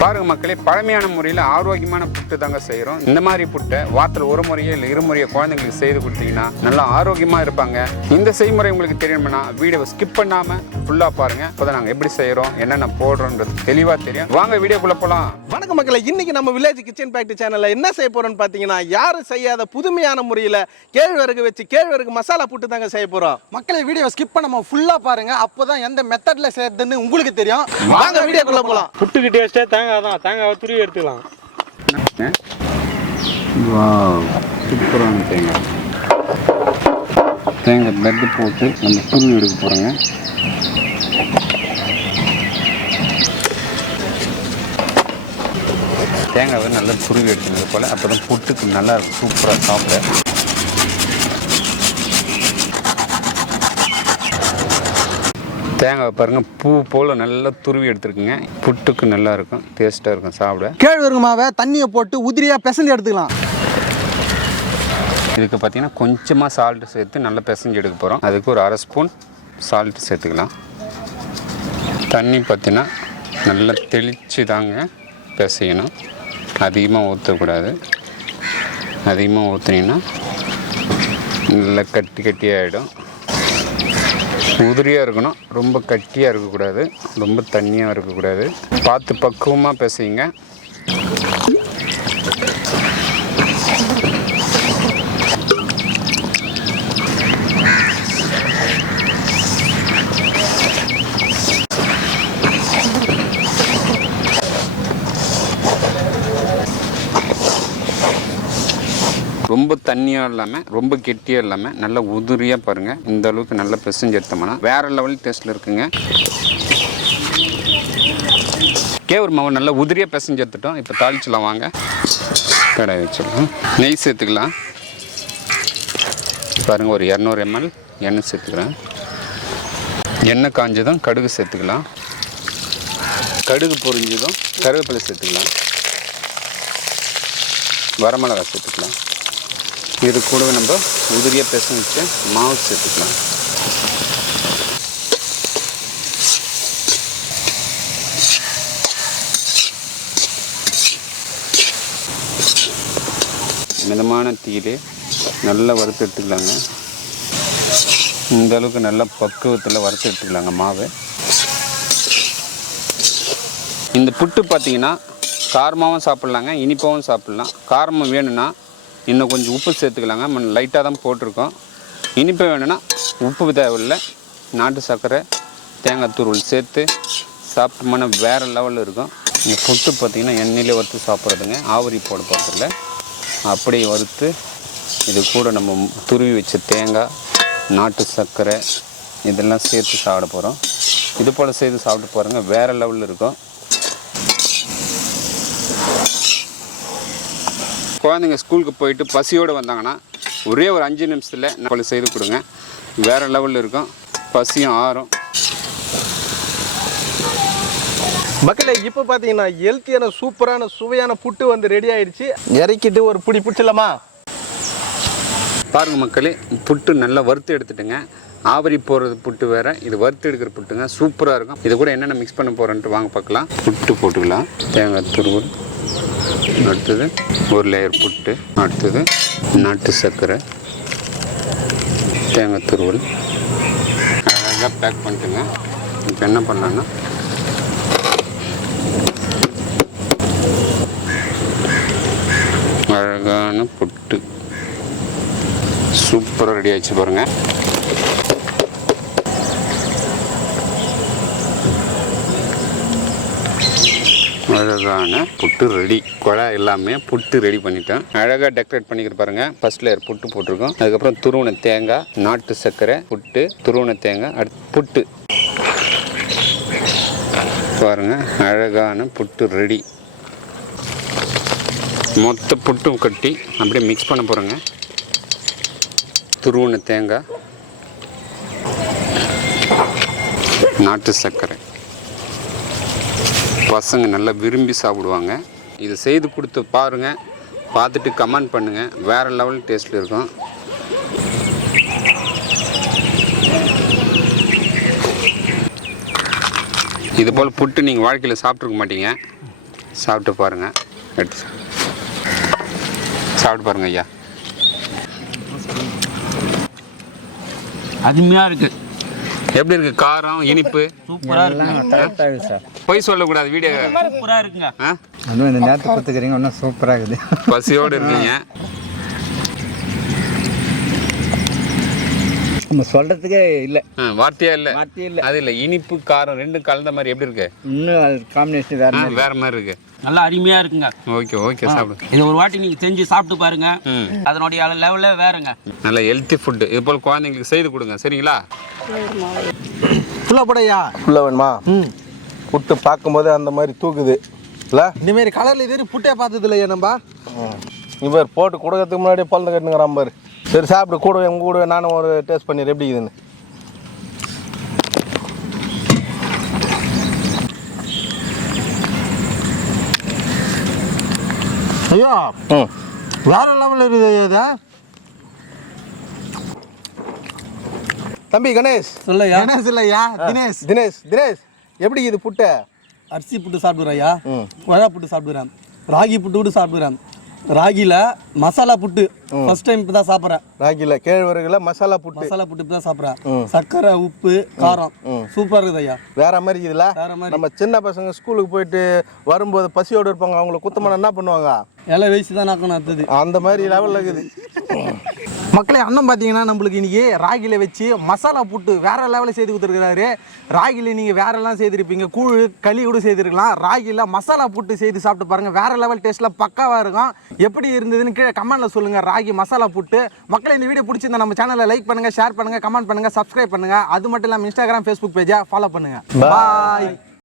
பாருங்க மக்களே, பழமையான முறையில் ஆரோக்கியமான புட்டு தாங்க செய்கிறோம். இந்த மாதிரி புட்டை வாரத்தில் ஒரு முறையோ இல்லை இருமுறையோ குழந்தைங்களுக்கு செய்து கொடுத்தீங்கன்னா நல்லா ஆரோக்கியமாக இருப்பாங்க. இந்த செய்முறை உங்களுக்கு தெரியணும்னா வீடியோவை ஸ்கிப் பண்ணாமல் ஃபுல்லாக பாருங்கள். இப்போ தான் நாங்கள் எப்படி செய்கிறோம், என்னென்ன போடுறோன்றது தெளிவாக தெரியும். வாங்க வீடியோக்குள்ளே போகலாம். வணக்கம் மக்களே, இன்னைக்கு நம்ம வில்லேஜ் கிச்சன் ஃபேக்டரி சேனலில் என்ன செய்ய போகிறோம்னு பார்த்தீங்கன்னா, யாரும் செய்யாத புதுமையான முறையில் கேழ்வரகு வச்சு கேழ்வரகு மசாலா புட்டு தாங்க செய்ய போகிறோம். மக்களை வீடியோ ஸ்கிப் பண்ணாம ஃபுல்லாக பாருங்க, அப்போதான் எந்த மெத்தட்ல செய்யறதுன்னு உங்களுக்கு தெரியும். வாங்க வீடியோக்குள்ளே போகலாம். புட்டுக்கு டேஸ்ட்டே தேங்காய் தான். தேங்காவை துருவி எடுத்துக்கலாம். சூப்பரான தேங்காய் பெட்டு போட்டு நம்ம துருவி எடுக்க போகிறோங்க. தேங்காவை நல்லா துருவி எடுத்துனது போல் அப்போ தான் புட்டுக்கு நல்லா சூப்பராக சாப்பிட. தேங்காய் பாருங்கள், பூ போல் நல்லா துருவி எடுத்துருக்குங்க. புட்டுக்கு நல்லா இருக்கும், டேஸ்ட்டாக இருக்கும் சாப்பிட. கேழ்வரகு மாவை தண்ணியை போட்டு உதிரியாக பிசைஞ்சு எடுத்துக்கலாம். இதுக்கு பார்த்தீங்கன்னா கொஞ்சமாக சால்ட்டு சேர்த்து நல்லா பிசைஞ்சு எடுக்க போகிறோம். அதுக்கு ஒரு அரை ஸ்பூன் சால்ட்டு சேர்த்துக்கலாம். தண்ணி பார்த்தீங்கன்னா நல்லா தெளித்து தாங்க பிசையணும், அதிகமாக ஊற்றக்கூடாது. அதிகமாக ஊற்றினீங்கன்னா நல்லா கட்டி கட்டியாகிடும். உதிரியாக இருக்கணும், ரொம்ப கட்டியாக இருக்கக்கூடாது, ரொம்ப தண்ணியாக இருக்கக்கூடாது. பார்த்து பக்குவமாக பிசையுங்க. ரொம்ப தண்ணியாக இல்லாமல் ரொம்ப கெட்டியாக இல்லாமல் நல்லா உதிரியாக பாருங்கள். இந்த அளவுக்கு நல்லா பிசைஞ்சு எடுத்தோம்னா வேறு லெவல் டேஸ்ட்டில் இருக்குங்க. கேவுரு மாவு நல்லா உதிரியாக பிசைஞ்சு எடுத்துட்டோம். இப்போ தாளிச்சிடலாம் வாங்க. கடாய் வச்சிடலாம். நெய் சேர்த்துக்கலாம். பாருங்கள், ஒரு 200 ml எண்ணெய் சேர்த்துக்கிறேன். எண்ணெய் காஞ்சதும் கடுகு சேர்த்துக்கலாம். கடுகு பொரிஞ்சதும் கருவேப்பிலை சேர்த்துக்கலாம். வரமிளகாய் சேர்த்துக்கலாம். இது கூடவே நம்ம உதிரியாக பிசைஞ்சு மாவு சேர்த்துக்கலாம். மிதமான தீயிலே நல்லா வறுத்து எடுத்துக்கலாங்க. இந்த அளவுக்கு நல்லா பக்குவத்தில் வறுத்து எடுத்துக்கலாங்க மாவு. இந்த புட்டு பார்த்திங்கன்னா காரமாகவும் சாப்பிட்லாங்க, இனிப்பாகவும் சாப்பிட்லாம். காரமாக வேணும்னா இன்னும் கொஞ்சம் உப்பு சேர்த்துக்கலாங்க. லைட்டாக தான் போட்டிருக்கோம். இனிப்பு வேணும்னா உப்பு தேவையில்லை. நாட்டு சர்க்கரை, தேங்காய் துருவல் சேர்த்து சாப்பிட்டோம்னா வேறு லெவலில் இருக்கும். இந்த புட்டு பார்த்திங்கன்னா எண்ணெயிலே வறுத்து சாப்பிட்றதுங்க. ஆவரி போட போகிறதில்ல, அப்படியே வறுத்து இது கூட நம்ம துருவி வச்ச தேங்காய், நாட்டு சர்க்கரை இதெல்லாம் சேர்த்து சாப்பிட போகிறோம். இது போல் செய்து சாப்பிட்டு பாருங்கள், வேறு லெவலில் இருக்கும். குழந்தைங்க ஸ்கூலுக்கு போயிட்டு பசியோடு வந்தாங்கன்னா ஒரே ஒரு 5 நிமிஷத்தில் நம்மளுக்கு செய்து கொடுங்க, வேறு லெவலில் இருக்கும். பசியும் ஆறும். மக்களே, இப்போ பார்த்தீங்கன்னா ஹெல்த்தியான சூப்பரான சுவையான புட்டு வந்து ரெடி ஆயிடுச்சு. இறக்கிட்டு ஒரு பிடி பிடிச்சலாமா? பாருங்கள் மக்களே, புட்டு நல்லா வறுத்து எடுத்துட்டுங்க. ஆவரி போடுறது புட்டு வேறு, இது வறுத்து எடுக்கிற புட்டுங்க, சூப்பராக இருக்கும். இது கூட என்னென்ன மிக்ஸ் பண்ண போகிறேன்ட்டு வாங்க பார்க்கலாம். புட்டு போட்டுக்கலாம். தேங்காய் துருவல், அடுத்தது ஒரு லேயர் புட்டு, அடுத்தது நாட்டு சர்க்கரை, தேங்காய் துருவல் அழகாக பேக் பண்ணிட்டுங்க. இப்போ என்ன பண்ணலான்னா அழகான புட்டு சூப்பராக ரெடி ஆகிடுச்சு பாருங்கள். அழகான புட்டு ரெடி. குழாய் எல்லாமே புட்டு ரெடி பண்ணிட்டேன். அழகாக டெக்கரேட் பண்ணிக்கிட்டு பாருங்கள். ஃபர்ஸ்ட் லேயர் புட்டு போட்டிருக்கோம். அதுக்கப்புறம் துருவன தேங்காய், நாட்டு சர்க்கரை, புட்டு, துருவன தேங்காய், அடுத்து புட்டு பாருங்கள். அழகான புட்டு ரெடி. மொத்த புட்டும் கட்டி அப்படியே மிக்ஸ் பண்ண போகிறோங்க. துருவன தேங்காய், நாட்டு சர்க்கரை, பசங்க நல்லா விரும்பி சாப்பிடுவாங்க. இதை செய்து கொடுத்து பாருங்கள், பார்த்துட்டு கமெண்ட் பண்ணுங்கள், வேறு லெவல் டேஸ்ட்டில் இருக்கும். இது போல் புட்டு நீங்கள் வாழ்க்கையில் சாப்பிட்ருக்க மாட்டீங்க. சாப்பிட்டு பாருங்கள். எடுத்து சாப்பிட்டு பாருங்கள் ஐயா. அருமையாக இருக்குது. எப்படி இருக்குது? காரம், இனிப்பு சூப்பராக இருக்குங்க சார். போய் சொல்லக்கூடாது வீடியோ. சூப்பராக இருக்குங்க. அதுவும் இந்த நேரத்தை பார்த்துக்கிறீங்க, இன்னும் சூப்பராக இருக்குது. பசியோடு இருக்கீங்க. நம்ம சொல்கிறதுக்கே இல்லை, வார்த்தையே இல்லை. வார்த்தையே இல்லை. அது இல்லை, இனிப்பு காரம் ரெண்டும் கலந்த மாதிரி எப்படி இருக்கு? இன்னும் அது காம்பினேஷன் வேறு மாதிரி இருக்கு. நல்லா அருமையாக இருக்குங்க. ஓகே ஓகே, சாப்பிடுங்க. இது ஒரு வாட்டி நீங்கள் செஞ்சு சாப்பிட்டு பாருங்க. அதனுடைய லெவலே வேறுங்க. நல்ல ஹெல்த்தி ஃபுட்டு. இது போல் குழந்தைங்களுக்கு செய்து கொடுங்க, சரிங்களா? ஃபுல்லாக போடையா? ஃபுல்லாக வேணுமா? புட்டு பார்க்கும்போது அந்த மாதிரி தூக்குது இல்லை? இந்தமாரி கலரில் இது புட்டே பார்த்தது இல்லையா நம்ம? இவர் போட்டு கொடுக்கறதுக்கு முன்னாடியே பழந்து கட்டுங்கிறான் பாரு. சரி சாப்பிடு, கூடவே உங்கள் கூடவே நானும் ஒரு டேஸ்ட் பண்ணிடுறேன் எப்படி இதுன்னு. ஐயா வேற லெவலில் இருக்குது ஐயா. தம்பி கணேஷ் சொல்லையா? கணேஷ் இல்லையா, தினேஷ். தினேஷ் தினேஷ் எப்படி இது புட்டை? அரிசி புட்டு சாப்பிடுறேன் ஐயா, கொழா புட்டு சாப்பிடுறேன், ராகி புட்டு கூட சாப்பிடுறேன். ராகியில் மசாலா புட்டு ஃபர்ஸ்ட் டைம் இப்போ தான் சாப்பிட்றேன். ராகியில் கேழ்வரகுல மசாலா புட்டு. மசாலா புட்டு இப்போ தான் சாப்பிட்றேன். சர்க்கரை, உப்பு, காரம் சூப்பராக இருக்குது ஐயா. வேற மாதிரி இதுல வேற மாதிரி. நம்ம சின்ன பசங்க ஸ்கூலுக்கு போயிட்டு வரும்போது பசியோடு இருப்பாங்க, அவங்கள குத்தமான என்ன பண்ணுவாங்க? இலை வயசு தான் நாக்கணும் அடுத்தது. அந்த மாதிரி லெவலில் இருக்குது. மக்களே, அண்ணன் பார்த்தீங்கன்னா நம்மளுக்கு இன்றைக்கி ராகியில் வச்சு மசாலா புட்டு வேறு லெவலில் செய்து கொடுத்துருக்குறாரு. ராகியில் நீங்கள் வேறெல்லாம் செய்திருப்பீங்க, கூழ் களி கூட செய்திருக்கலாம். ராகியில் மசாலா புட்டு செய்து சாப்பிட்டு பாருங்கள், வேறு லெவல் டேஸ்ட்டில் பக்காவாக இருக்கும். எப்படி இருந்ததுன்னு கீழே கமெண்ட்டில் சொல்லுங்கள். ராகி மசாலா புட்டு. மக்களே, இந்த வீடியோ பிடிச்சிருந்தா நம்ம சேனலை லைக் பண்ணுங்கள், ஷேர் பண்ணுங்கள், கமெண்ட் பண்ணுங்கள், சப்ஸ்கிரைப் பண்ணுங்கள். அது மட்டும் இல்லாமல் இன்ஸ்டாகிராம், ஃபேஸ்புக் பேஜை ஃபாலோ பண்ணுங்கள். பாய்.